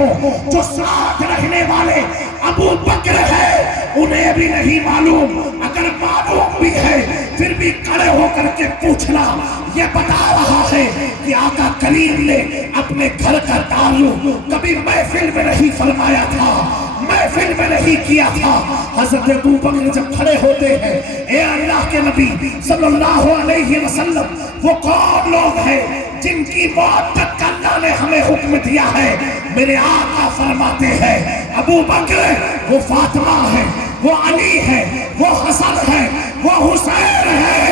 ہو، جو ساتھ رہنے والے ابو بکر ہے انہیں بھی نہیں معلوم، اگر معلوم بھی ہے پھر بھی کھڑے ہو کر کے پوچھنا۔ یہ بتا رہا ہے کہ آقا کریم نے اپنے گھر کا تعلق کبھی محفل میں نہیں فرمایا تھا، محفل میں نہیں کیا تھا۔ حضرت ابو بکر جب کھڑے ہوتے ہیں، اے اللہ کے نبی صلی اللہ علیہ وسلم، وہ کون لوگ ہیں جن کی محبت کا اللہ نے ہمیں حکم دیا ہے؟ میرے آقا فرماتے ہیں ابو بکر وہ فاطمہ ہے، وہ علی ہے، وہ حسن ہے، وہ حسین ہے،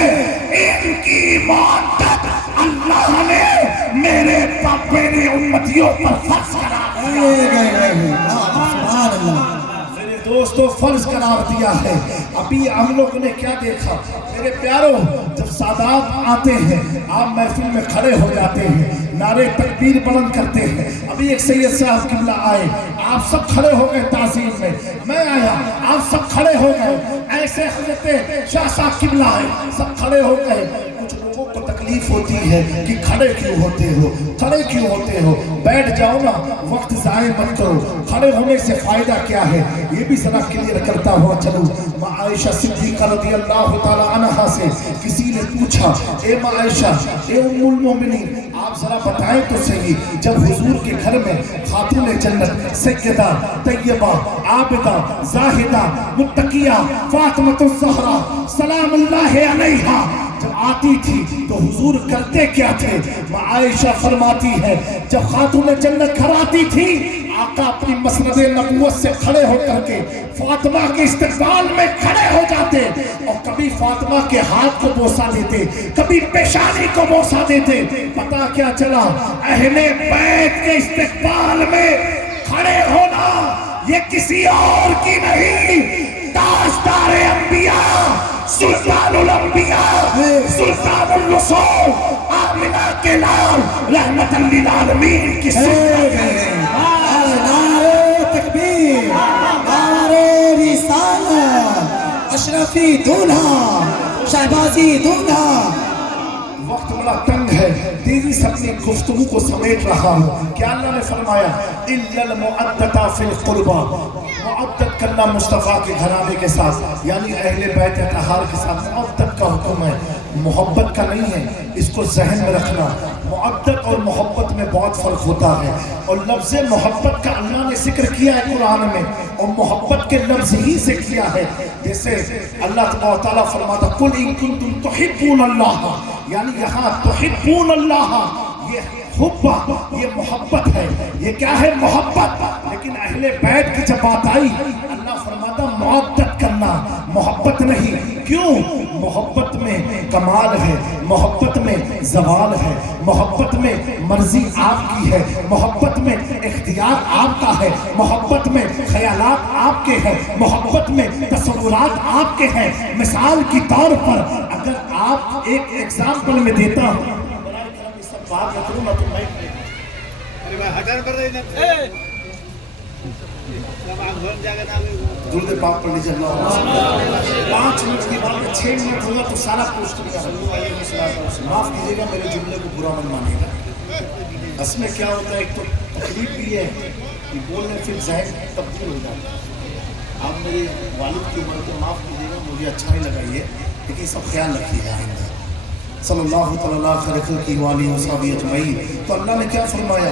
ان کی محبت اللہ نے میرے امتیوں پر فرض قرار دیا۔ میرے دوستو فرض قرار دیا ہے۔ ابھی ہم لوگوں نے کیا دیکھا میرے پیاروں، جب سادات آتے ہیں آپ محفل میں کھڑے ہو جاتے ہیں، نعرے تکبیر بلند کرتے ہیں۔ ابھی ایک سید صاحب قبلہ آئے، آپ سب کھڑے ہو گئے تعظیم میں، میں آیا آپ سب کھڑے ہو گئے، ایسے حضرت شاہ صاحب قبلہ آئے سب کھڑے ہو گئے۔ کچھ لوگوں کو تکلیف ہوتی ہے کہ کھڑے کیوں ہوتے ہو، کھڑے کیوں ہوتے ہو، بیٹھ جاؤ نا، وقت ضائع مت کرو، کھڑے ہونے سے فائدہ کیا ہے؟ یہ بھی ذرا کلیئر کرتا ہوا چلو۔ ماں عائشہ صدیقہ رضی اللہ تعالی عنہا سے کسی نے پوچھا، اے ماں عائشہ، اے ام المومنین، آپ ذرا بتائیں تو صحیح، جب حضور کے گھر میں خاتون جنت سیدہ طیبہ عابدہ زاہدہ متقیہ فاطمۃ الزہرا سلام اللہ علیہا جب آتی تھی تو حضور کرتے کیا تھے؟ ماں عائشہ فرماتی ہے جب خاتون جنت گھر آتی تھی آقا اپنی مسند نبوت سے کھڑے ہو کر کے فاطمہ کے استقبال میں کھڑے ہو جاتے، اور کبھی فاطمہ کے ہاتھ کو بوسہ دیتے، کبھی پیشانی کو بوسہ دیتے۔ پتا کیا چلا؟ اہل بیت کے استقبال میں کھڑے ہونا یہ کسی اور کی نہیں، تاجدار انبیاء، سلطان الانبیاء، سلطان الرسول، آمنہ کے لال رحمت للعالمین کی سنت ہے۔ نعرے تکبیر، نعرے رسالت، اشرفی دولہا، شہبازی دولہا۔ وقت بڑا تنگ ہے، تیزی سے اپنی گفتگو کو سمیٹ رہا ہوں۔ کیا اللہ نے فرمایا اِلَّا الْمُعَدَّةَ فِي الْقُرْبَى، معدت کرنا مصطفیٰ کے گھرانے کے ساتھ، یعنی اہل بیت اطہار کے ساتھ معدت کا حکم ہے، محبت کا نہیں ہے، اس کو ذہن میں رکھنا۔ معدت اور محبت میں بہت فرق ہوتا ہے، اور لفظ محبت کا اللہ نے ذکر کیا ہے قرآن میں، اور محبت کے لفظ ہی سے کیا ہے۔ جیسے اللہ تعالیٰ فرماتا قُلْ إِن كُنتُمْ تُحِبُّونَ اللَّهَ، یعنی یہاں تحبون اللہ، یہ حب، یہ محبت ہے، یہ کیا ہے؟ محبت۔ لیکن اہل بیت کی جب بات آئی اللہ فرماتا معدت کرنا، محبت نہیں۔ کیوں؟ محبت میں کمال ہے، محبت میں زوال ہے، محبت میں مرضی آپ کی ہے، محبت میں اختیار آپ کا ہے، محبت میں خیالات آپ کے ہیں، محبت میں تصورات آپ کے ہیں۔ مثال کی طور پر اگر آپ ایک ایگزامپل میں دیتا ہوں، بات کروں نا تو میں درود پاک پڑھ لیجیے اللہ۔ 5 منٹ کی بات 6 منٹ ہوگا تو سارا پوسٹ معاف کیجیے گا، میرے جملے کو برا مت مانے گا۔ اس میں کیا ہوتا ہے، ایک تو تکلیف بھی ہے کہ بولنے پھر ذہن تبدیل ہو جاتا ہے۔ آپ میرے والد کی عمر کو معاف کیجیے گا، مجھے اچھا نہیں لگا یہ، لیکن سب خیال رکھیے گا آئندہ۔ صلی اللہ تعالیٰ خلقہ وآلہ وصحبہ اجمعین۔ تو اللہ نے کیا فرمایا؟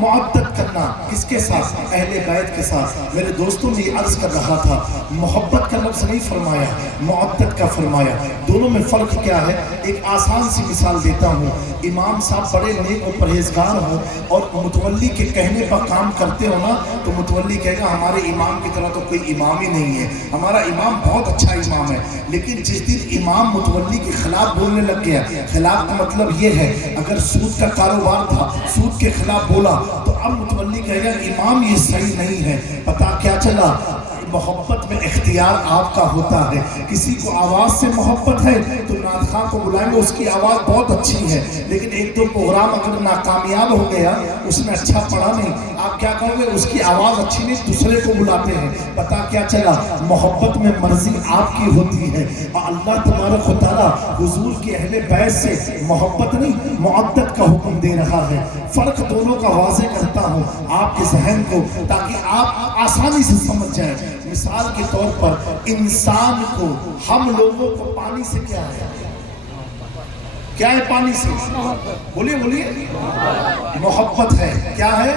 معدت کرنا، کس کے ساتھ؟ اہل بیت کے ساتھ۔ میرے دوستوں میں یہ عرض کر رہا تھا، محبت کا لفظ نہیں فرمایا، معدت کا فرمایا۔ دونوں میں فرق کیا ہے؟ ایک آسان سی مثال دیتا ہوں۔ امام صاحب بڑے نیک و پرہیزگار ہوں اور متولی کے کہنے پر کام کرتے ہو نا، تو متولی کہے گا ہمارے امام کی طرح تو کوئی امام ہی نہیں ہے، ہمارا امام بہت اچھا امام ہے۔ لیکن جس دن امام متولی کے خلاف بولنے لگ گیا، خلاف کا مطلب یہ ہے اگر سود کا کاروبار تھا، سود کے خلاف بولا، تو اب متولی کہے گا امام یہ صحیح نہیں ہے۔ پتا کیا چلا؟ محبت میں اختیار آپ کا ہوتا ہے. کسی کو آواز سے محبت ہے تو نعت خواں کو بلائیں گے, اس کی آواز بہت اچھی ہے, لیکن ایک دو پروگرام اگر ناکامیاب ہو گیا, اس نے اچھا پڑھا نہیں, آپ کیا کہو گے اس کی آواز اچھی نہیں, دوسرے کو بلاتے ہیں. پتا کیا چلا, محبت میں مرضی آپ کی ہوتی ہے. اللہ تبارک و تعالیٰ حضور کے اہل بیت سے محبت نہیں معدت کا حکم دے رہا ہے. فرق دونوں کا واضح کرتا ہوں آپ کے ذہن کو, تاکہ آپ آسانی سے سمجھ جائیں. مثال کے طور پر انسان کو, ہم لوگوں کو پانی سے کیا ہے, کیا ہے پانی سے, بولیے بولیے, محبت ہے. کیا ہے,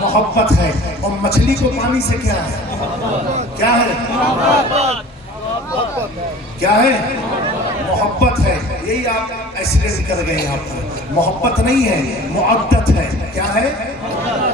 محبت ہے. اور مچھلی کو پانی سے کیا ہے, کیا ہے, کیا ہے, محبت ہے. یہی آپ ایکسیڈنٹ کر گئے, یہاں پر محبت نہیں ہے, معدت ہے. کیا ہے,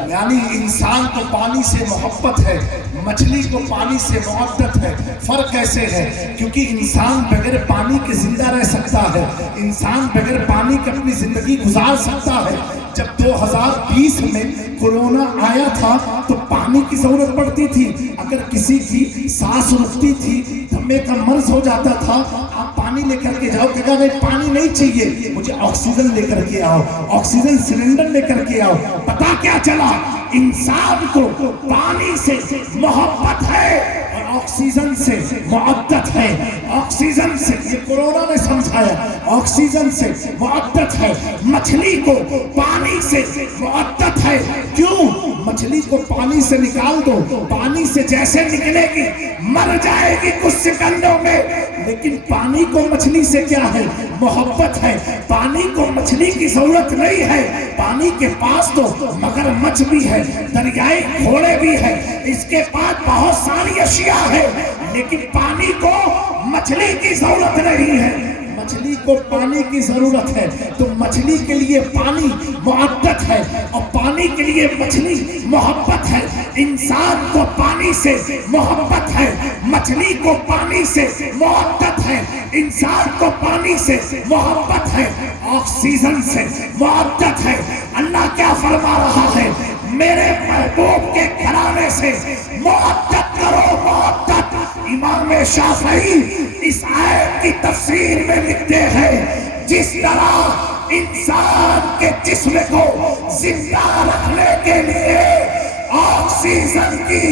یعنی انسان کو پانی سے محبت ہے, مچھلی کو پانی سے معدت ہے. فرق کیسے ہے, کیونکہ انسان بغیر پانی کے زندہ رہ سکتا ہے, انسان بغیر پانی کے اپنی زندگی گزار سکتا ہے. جب 2020 میں کورونا آیا تھا تو پانی کی ضرورت پڑتی تھی. اگر کسی کی سانس رکتی تھی, دمے کا مرض ہو جاتا تھا, آپ پانی لے کر کے جاؤ, کہا نہیں پانی نہیں چاہیے, مجھے آکسیجن لے کر کے آؤ, آکسیجن سلنڈر لے کر کے آؤ. پتا کیا چلا, انسان کو پانی سے محبت ہے اور آکسیجن سے معدت ہے. آکسیجن سے, یہ کورونا نے سمجھایا, آکسیجن سے معدت ہے. مچھلی کو پانی سے معدت ہے. کیوں, مچھلی کو پانی سے نکال دو, پانی سے جیسے نکلے گی مر جائے گی کچھ سیکنڈوں میں, لیکن پانی کو مچھلی سے کیا ہے, محبت ہے. پانی کو مچھلی کی ضرورت نہیں ہے, پانی کے پاس تو مگر مچھ بھی ہے, دریائے گھوڑے بھی ہے, اس کے پاس بہت ساری اشیاء ہے, لیکن پانی کو مچھلی کی ضرورت نہیں ہے. مچھلی کو پانی کی ضرورت ہے, تو مچھلی کے لیے پانی معدت ہے اور پانی کے لیے مچھلی محبت ہے. انسان کو پانی سے محبت ہے, مچھلی کو پانی سے معدت ہے, انسان کو پانی سے محبت ہے, آکسیجن سے معدت ہے. اللہ کیا فرما رہا ہے, میرے محبوب کے گھرانے سے معدت کرو, معدت. امام شافعی اس آیت کی تفسیر میں لکھتے ہیں, جس طرح انسان کے جسم کو زندہ رکھنے کے لیے آکسیجن کی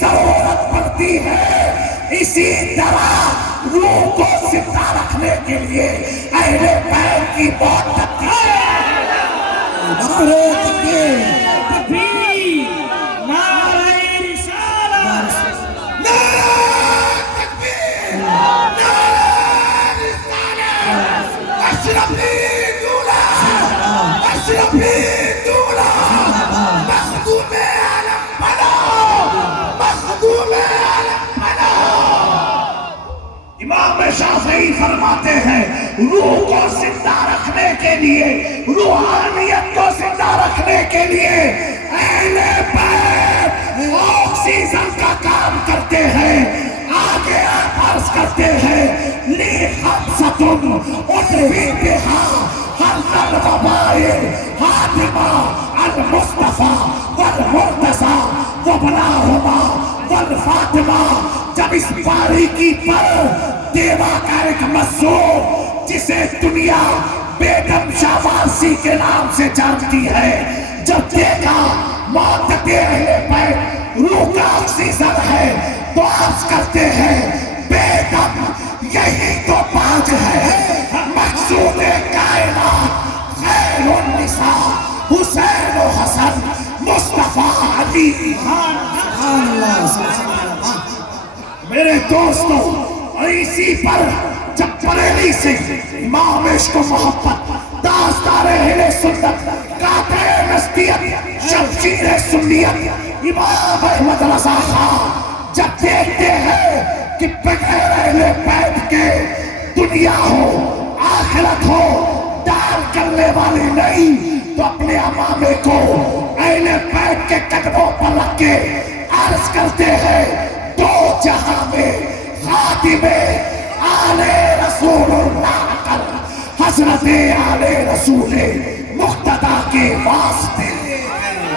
ضرورت پڑتی ہے, اسی طرح روح کو زندہ رکھنے کے لیے اہل بیت کی معدت ہے. نعرہ تکبیر, تکبیر, نعرہ رسالت, اشرفی دولہ, اشرفی دولہ, مخدوم عالم بنو, مخدوم عالم بنو. امام شافعی فرماتے ہیں, روح کو زندہ رکھنے کے لیے, روحانیت کو زندہ رکھنے کے لیے اہل بیت آکسیجن کا کام کرتے ہیں. آگے آپ عرض کرتے ہیں, لی خمسۃ اطفی بہا حرز الوبائل حاتمہ المصطفیٰ والمرتضیٰ وابناہما والفاطمہ. جب اس باریکی پر دیوا کا ایک مظلوم جسے دنیا بیگم شاہوارسی کے نام سے جانتی ہے, جب دیکھا معدت اہل بیت روح کا آکسیجن ہے, تو عرض کرتے ہیں, بیگم یہی تو باج ہے, مقصود کائنات خیر النساء حسین و حسن مصطفیٰ علی. سبحان اللہ, سبحان اللہ. میرے دوستو, اور اسی پر جب بریلی سے امام عشق و محبت, داستار اہل سنت, قاطع نصیحت, شمشیر سنیت امام احمد رضا خان جب دیکھتے ہیں کہ بغیر اہل بیت کے دنیا ہو آخرت ہو ڈال کرنے والی نہیں, تو اپنے امامے کو اہل بیت کے قدموں پر رکھ کے عرض کرتے ہیں, دو جہاں میں خاتم آل رسول اللہ کر, حضرت آل رسول مقتدیٰ کے واسطے.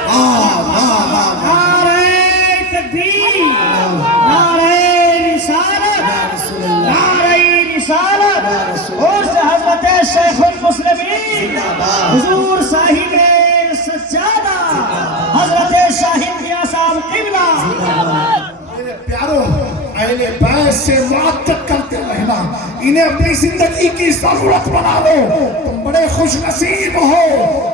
واہ واہ واہ. نعرہ تکبیر نعرہ رسالت نعرہ رسالت اور سے حضرت شیخ المسلمین حضور صاحب سجادہ حضرت شاہد میاں صاحب قبلہ میرے پیاروں اہل بیت سے معطف کرتے رہنا، انہیں اپنی زندگی کی ضرورت بنا لو، تم بڑے خوش نصیب ہو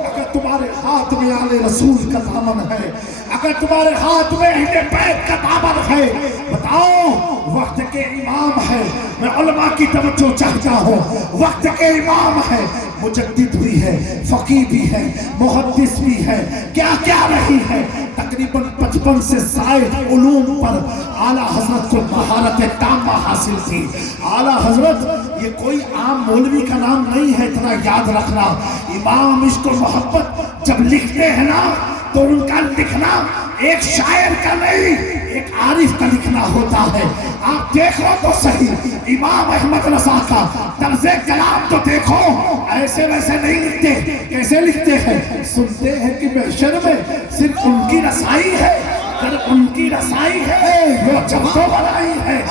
اگر تمہارے ہاتھ میں آل رسول کا دامن ہے، اگر تمہارے ہاتھ میں اہل بیت کا دامن ہے۔ بتاؤ وقت کے امام ہے، میں علماء کی توجہ چاہتا ہوں، وقت کے امام ہے، مجدد بھی ہے، فقیہ بھی ہے، محدث بھی ہے، کیا کیا رہی ہے، تقریباً 55 سے زائد علوم پر اعلیٰ حضرت کو مہارت تامہ حاصل تھی۔ اعلیٰ حضرت یہ کوئی عام مولوی کا نام نہیں ہے، اتنا یاد رکھنا۔ امام عشق و محبت جب لکھتے ہیں نا تو ان کا لکھنا ایک شاعر کا نہیں، ایک عارف کا لکھنا ہوتا ہے۔ آپ دیکھو تو صحیح امام احمد رضا کا طرز کلام تو دیکھو، ایسے ویسے نہیں لکھتے، کیسے لکھتے ہیں؟ سنتے ہیں کہ محشر میں صرف ان کی رسائی ہے، صرف ان کی رسائی ہے، وہ جب تو بنائی ہے،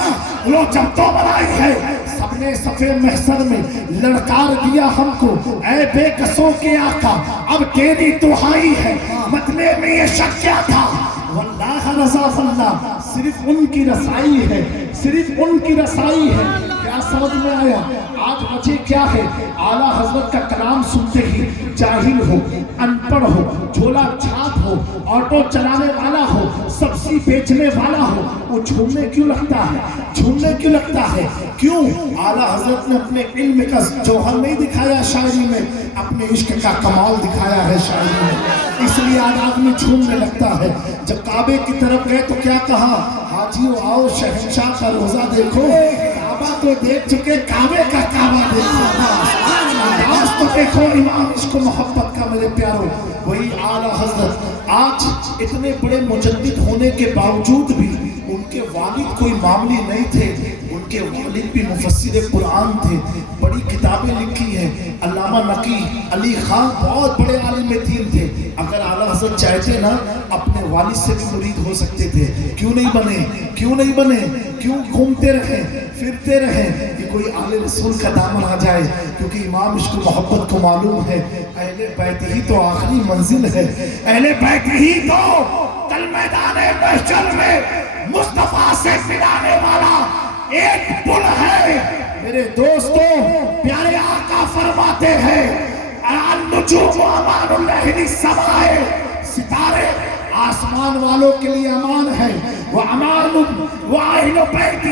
وہ جب تو بنائی ہے۔ سب نے صفے محشر میں لڑکار دیا ہم کو، اے بے قصوں کے آقا اب تیری دہائی ہے، مطلع میں یہ شک کیا تھا؟ واللہ رضا اللہ، صرف ان کی رسائی ہے، صرف ان کی رسائی ہے۔ کیا سمجھ میں آیا؟ آج وجہ کیا ہے؟ اعلیٰ حضرت کا کلام سنتے ہی جاہل ہو، ان پڑھ ہو، جھولا چھاپ ہو، آٹو چلانے والا ہو، سبزی بیچنے والا ہو، وہ جھومنے کیوں لگتا ہے؟ جھومنے کیوں لگتا ہے؟ کیوں؟ اعلیٰ حضرت نے اپنے علم کا جوہر نہیں دکھایا شاعری میں، اپنے عشق کا کمال دکھایا ہے شاعری میں، اس لیے آج آدمی جھومنے لگتا ہے۔ جب کعبے کی طرف گئے تو کیا کہا؟ حاجیو آؤ شہنشاہ کا روزہ دیکھو، کعبہ تو دیکھ چکے، کعبے کا کعبہ دیکھو، آج تو دیکھو امام عشق و محبت کا۔ میرے پیاروں وہی اعلیٰ حضرت آج اتنے بڑے مجدد ہونے کے باوجود بھی ان کے والد کوئی معمولی نہیں تھے، ان کے والد بھی مفسر قرآن تھے، بڑی کتابیں لکھی ہیں۔ علامہ نقی علی خان بہت بڑے عالم دین تھے، اگر اعلیٰ حضرت چاہتے نا اپنے والد سے بھی مرید ہو سکتے تھے، کیوں نہیں بنے؟ کیوں نہیں بنے؟ کیوں گھومتے رہیں پھرتے رہیں کہ کوئی آل رسول کا دامن آ جائے؟ کیونکہ امام عشق و محبت کو معلوم ہے اہل بیت ہی تو آخری منزل ہے، اہل بیت ہی تو کل میدان محشر میں مصطفیٰ سے ملانے والا ایک پل ہے۔ میرے دوستو پیارے آقا فرماتے ہیں النجوم امان اللہ للسماء، ستارے آسمان والوں کے لیے امان ہے، وَأَمَانٌ وَأَهْلُ بَيْتِ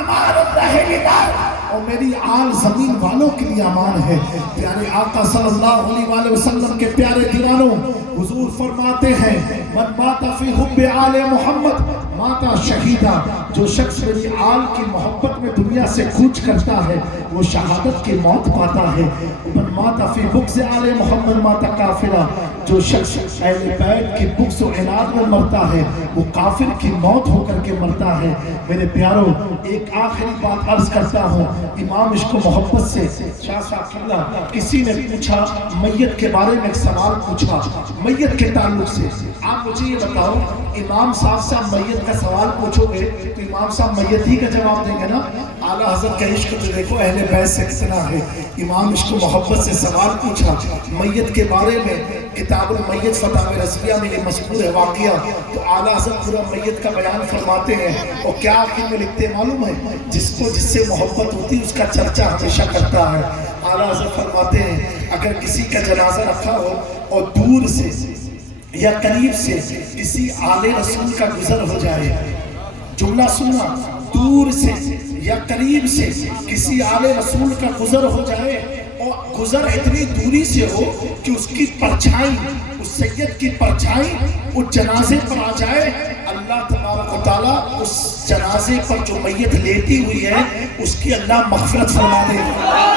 امان اللہ للارض، اور میری آل زمین والوں کے لیے امان ہے۔ پیارے آقا صلی اللہ علیہ وآلہ وسلم کے پیارے دیوانوں حضور فرماتے ہیں من مات فی حب آل محمد مات شہیدہ، جو شخص میری آل کی محبت میں دنیا سے کوچ کرتا ہے وہ شہادت کی موت پاتا ہے۔ من مات فی بغض آل محمد مات کافرہ، جو شخص اہل بیت کی بغض و عناد میں مرتا ہے وہ کافر کی موت ہو کر کے مرتا ہے۔ میرے پیاروں ایک آخری بات عرض کرتا ہوں، امام عشق و محبت سے شاہ صاحب قبلہ کسی نے پوچھا میت کے بارے میں، ایک سوال پوچھا میت کے تعلق سے۔ آپ مجھے یہ بتاؤ امام صاحب سے میت کا سوال پوچھو گے تو امام صاحب میت ہی کا جواب دیں گے نا؟ اعلیٰ حضرت کا عشق تو دیکھو اہل بیت سے کتنا ہے۔ امام عشق و محبت سے سوال پوچھا میت کے بارے میں، کتاب المیت فتاوی رضویہ میں یہ مذکور ہے واقعہ، تو اعلیٰ حضرت پورا میت کا بیان فرماتے ہیں اور کیا آخر میں لکھتے معلوم ہے؟ جس کو جس سے محبت ہوتی ہے اس کا چرچا ہمیشہ کرتا ہے۔ اعلیٰ حضرت فرماتے ہیں اگر کسی کا جنازہ رکھا ہو اور دور سے یا قریب سے کسی آل رسول کا گزر ہو جائے، جملہ سننا، دور سے یا قریب سے کسی آل رسول کا گزر ہو جائے اور گزر اتنی دوری سے ہو کہ اس کی پرچھائی، اس سید کی پرچھائی اس جنازے پر آ جائے، اللہ تبارک و تعالیٰ اس جنازے پر جو میت لیٹی ہوئی ہے اس کی اللہ مغفرت فرما دے گا۔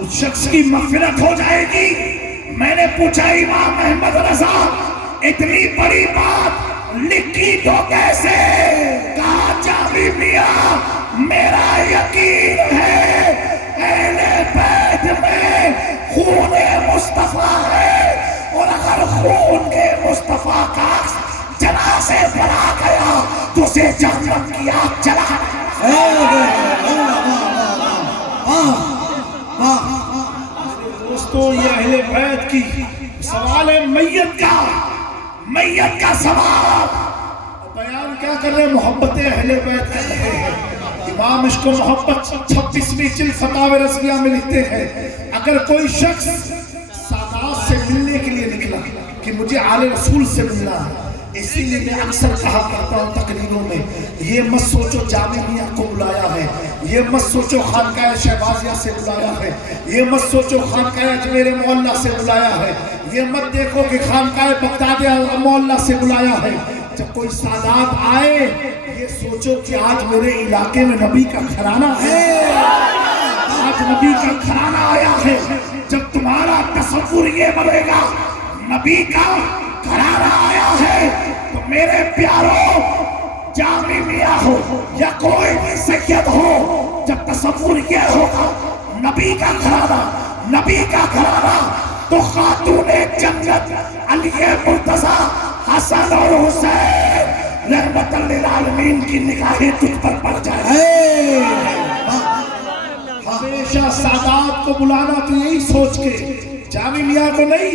اس شخص کی مغفرت ہو جائے گی۔ میں نے پوچھا امام احمد رضا اتنی بڑی بات لکھی تو کیسے کہا جامی میاں میرا یقین ہے اہل بیت میں خون مصطفیٰ ہے، اور اگر خون کے مصطفیٰ کا جنازے پر آ گیا تو اسے جہنم کی آگ جلا دوستو یہ اہل بیت کی سوال ہے میت کا سوال بیان کیا کر رہے ہیں؟ محبت اہل بیت کر رہے ہیں۔ امام عشق و محبت 26ویں جلد فتاوی رضویہ میں لکھتے ہیں اگر کوئی شخص سادات سے ملنے کے لیے نکلا کہ مجھے آل رسول سے ملنا ہے، اسی لیے میں اکثر کہا کرتا ہوں تقریروں میں، یہ مت سوچو جامع میاں کو بلایا ہے، یہ مت سوچو خانقاہ شہبازیہ سے بلایا ہے، یہ مت سوچو خانقاہ اجمیر معلیٰ سے بلایا ہے، یہ مت دیکھو کہ خانقاہ بغداد معلیٰ سے بلایا ہے۔ جب کوئی سادات آئے یہ سوچو کہ آج میرے علاقے میں نبی کا گھرانہ ہے، آج نبی کا گھرانہ آیا ہے۔ جب تمہارا تصور یہ بنے گا نبی کا گھرانہ آیا ہے تو میرے پیاروں جامی میاں ہو یا کوئی بھی سید ہو، جب تصور یہ ہوگا نبی کا گھرانہ تو خاتون جنت علی مرتضیٰ حسن اور حسین رحمت للعالمین کی نگاہیں تجھ پر پڑ جائے۔ ہمیشہ سادات کو بلانا تو یہی سوچ کے جامی میاں کو نہیں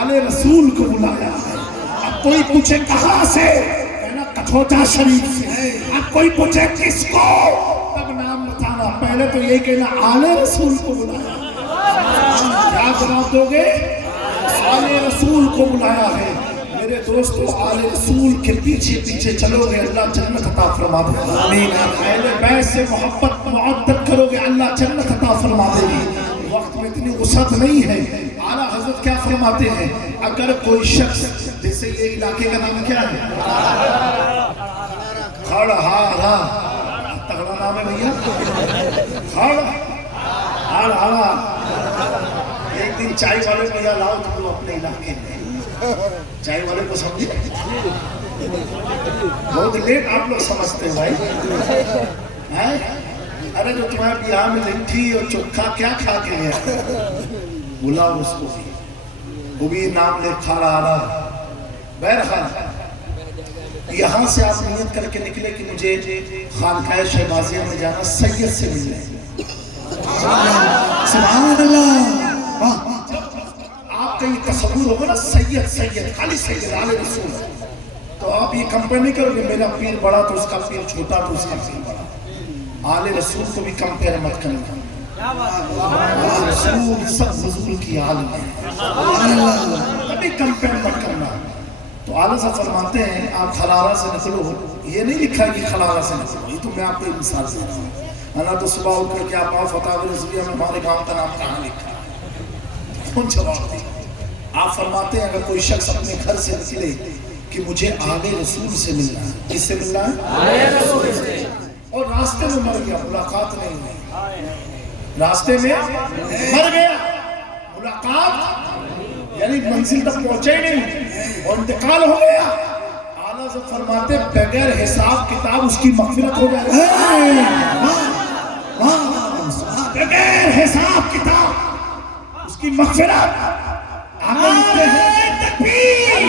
آل رسول کو بلایا ہے۔ اب کوئی پوچھے کہاں سے، کہنا کٹھوٹا شریف سے۔ اب کوئی پوچھے کس کو، تب نام بتانا، پہلے تو یہی کہنا آل رسول کو بلایا ہے۔ کیا جواب دو گے؟ آل رسول کو بلایا ہے۔ میرے دوستو آل رسول کے پیچھے چلو گے اللہ جنت عطا فرما دے گا۔ اہل بیت سے محبت معدت کرو گے اللہ جنت عطا فرما دے گی۔ وقت میں اتنی وسعت نہیں ہے۔ اعلیٰ حضرت کیا فرماتے ہیں؟ اگر کوئی شخص، جیسے یہ علاقے کا نام کیا ہے؟ کھڑہارا، تگڑا نام ہے بھیا، کھڑہارا۔ ایک دن چائے والے بھیا لاؤ تم لوگ اپنے علاقے میں، چائے والے کو سمجھے بہت لیٹ آپ لوگ سمجھتے ہیں بھائی۔ ارے جو تمہارے بیاہ میں لٹھی اور چکھا کیا کھا کے ہے، بلاؤ اس کو بھی، وہ بھی نام لے کھا رہا۔ بہرحال یہاں سے آپ نیت کر کے نکلے کہ مجھے خانقاہ شہبازیہ میں جانا سید سے ملنے۔ سبحان اللہ۔ آپ کا یہ تصور ہوگا نا سید خالی سید آل رسول، تو آپ یہ کمپیئر نہیں کرو گے میرا پیر بڑا تو اس کا پیر چھوٹا تو اس کا پیر بڑا۔ آل رسول کو بھی کمپیئر مت کرنا، آل رسول سب حضور کی آل میں، کبھی کمپیئر مت کرنا۔ تو اعلیٰ صاحب فرماتے ہیں آپ خلارہ سے نکلو، یہ نہیں لکھا کہ خلارہ سے نکلو، یہ تو میں آپ کو ایک مثال دے رہا ہوں۔ اللہ تو صبح اٹھ کر کے آپ فتاوی رضویہ میں ہمارے گاؤں کا نام کہاں لکھا ہے، کون جواب دے؟ آپ فرماتے ہیں اگر کوئی شخص اپنے گھر سے نکلے کہ مجھے آل رسول سے ملنا ہے، کس سے ملنا ہے؟ آل رسول سے، اور راستے میں مر گیا، ملاقات نہیں ہوئی، راستے میں مر گیا، ملاقات یعنی منزل تک پہنچے ہی نہیں اور انتقال ہو گیا، اعلیٰ حضرت فرماتے بغیر حساب کتاب اس کی مغفرت ہو جائے، بغیر حساب کتاب اس کی مغفرت۔ آقا لکھتے ہیں تکبیر،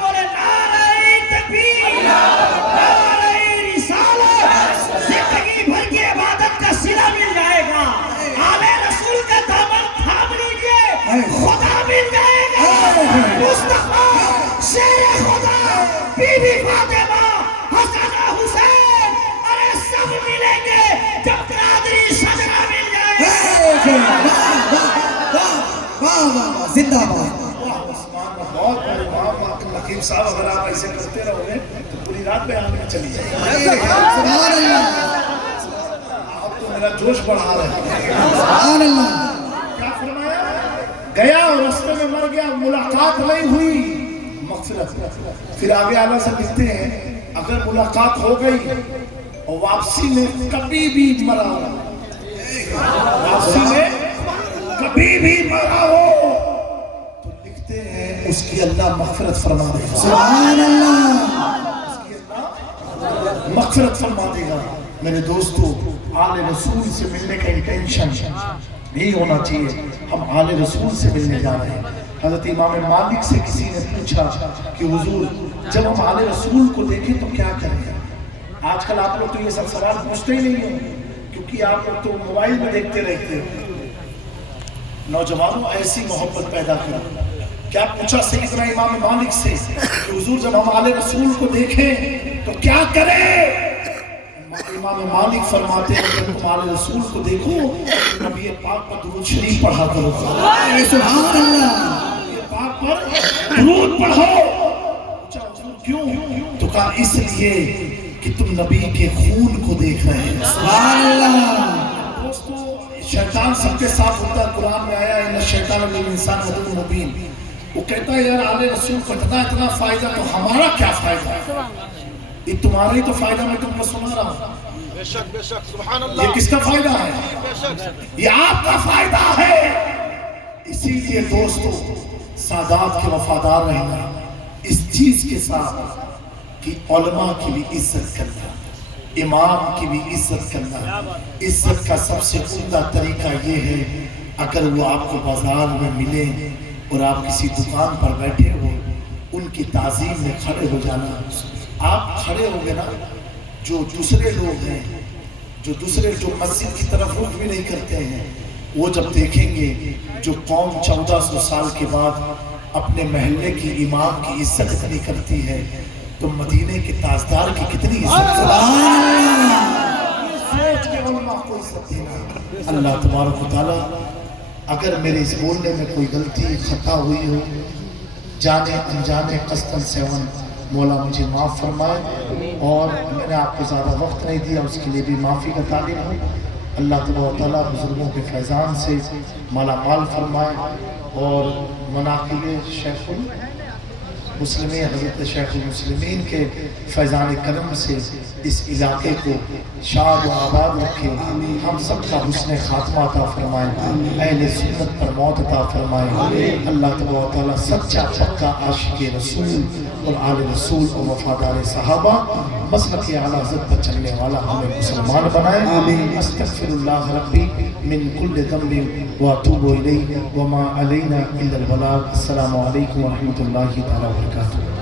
بولے نعرہ تکبیر، نعرہ رسالت، زندگی بھر کی عبادت کا صلہ مل جائے گا، آل رسول کا دامن تھام لیجئے خدا مل جائے گا، مصطفیٰ شیر خدا، بی بی فاطمہ، حسن حسین، ارے سب ملیں گے جب قادری شجرہ مل جائے گا۔ زندہ باد۔ بہت بڑے امام نقیب صاحب اگر آپ ایسے کرتے رہو گے تو پوری رات بیان میں چلی جائے گی۔ سبحان اللہ، آپ تو میرا جوش بڑھا رہے ہیں۔ سبحان اللہ۔ کیا فرمایا؟ گیا اور رستے میں مر گیا، ملاقات نہیں ہوئی، مغفرت۔ پھر آگے اعلیٰ سے لکھتے ہیں اگر ملاقات ہو گئی اور واپسی میں کبھی بھی مرا ہو، واپسی میں کبھی بھی مرا ہو، تو لکھتے ہیں اس اس کی اللہ مغفرت فرما دے گا، سبحان اللہ اس کی اللہ مغفرت فرما دے گا۔ میرے دوستو، آل رسول سے ملنے کا انٹینشن نہیں ہونا چاہیے، ہم آل رسول سے ملنے جا رہے ہیں۔ حضرت امام مالک سے کسی نے پوچھا کہ حضور جب ہم آل رسول کو دیکھیں تو کیا کریں؟ آج کل آپ لوگ تو یہ سب سوال پوچھتے ہی نہیں ہیں، کیونکہ آپ لوگ تو موبائل میں دیکھتے رہتے ہو۔ نوجوانوں ایسی محبت پیدا کرو۔ کیا پوچھا سیدنا امام مالک سے کہ حضور جب ہم آل رسول کو دیکھیں تو کیا کریں؟ امام مالک فرماتے ہیں جب تم آل رسول کو دیکھو نبی پاک پر درود شریف پڑھا کرو، سبحان اللہ نبی پاک پر درود پڑھو۔ پوچھا حضور کیوں؟ تو کہا اس لیے کہ تم نبی کے خون کو دیکھ رہے ہیں۔ سبحان اللہ دوستو، شیطان سب کے ساتھ ہوتا ہے، قرآن میں آیا ہے ان الشیطان للانسان عدو مبین۔ وہ کہتا ہے یار آل رسول کو اتنا فائدہ تو ہمارا کیا فائدہ ہے؟ یہ تمہارا ہی تو فائدہ میں تم کو سنا رہا ہوں۔ بے شک سبحان اللہ، یہ کس کا فائدہ ہے؟ بے شک یہ آپ کا فائدہ ہے۔ اسی لیے دوستو، سادات کے وفادار رہنا، اس چیز کے ساتھ کہ علماء کی بھی عزت کرنا، امام کی بھی عزت کرنا۔ عزت کا سب سے عمدہ طریقہ یہ ہے، اگر وہ آپ کو بازار میں ملے اور آپ کسی دکان پر بیٹھے ہو، ان کی تعظیم میں کھڑے ہو جانا۔ آپ کھڑے ہو گے نا، جو دوسرے لوگ ہیں، جو مسجد کی طرف رخ بھی نہیں کرتے ہیں، وہ جب دیکھیں گے جو قوم 1400 سال کے بعد اپنے محلے کی امام کی عزت اتنی کرتی ہے تو مدینے کے تاجدار کی کتنی عزت سوچ کے علماء کو عزت دینا۔ اللہ تبارک و تعالیٰ اگر میرے اس بولنے میں کوئی غلطی خطا ہوئی ہو، جانے انجانے قصداً سہواً، مولا مجھے معاف فرمائے، اور میں نے آپ کو زیادہ وقت نہیں دیا، اس کے لیے بھی معافی کا طالب ہوں۔ اللہ تبارک و تعالیٰ بزرگوں کے فیضان سے مالا مال فرمائے، اور مناقب شیخ المسلمین حضرت شیخ المسلمین کے فیضان کرم سے اس علاقے کو شاد و آباد رکھے، ہم سب کا حسن خاتمہ عطا فرمائے، اہل سنت پر موت عطا فرمائے۔ اللہ تبارک و تعالیٰ سچا پکا عاشق رسول اور آل رسول اور وفادار صحابہ مسلک اعلیٰ حضرت پر چلنے والا ہمیں مسلمان بنائے۔ استغفر اللہ ربی من کل ذنب واتوب الیہ وما علینا الا البلاغ۔ السلام علیکم ورحمۃ اللہ تعالیٰ وبرکاتہ۔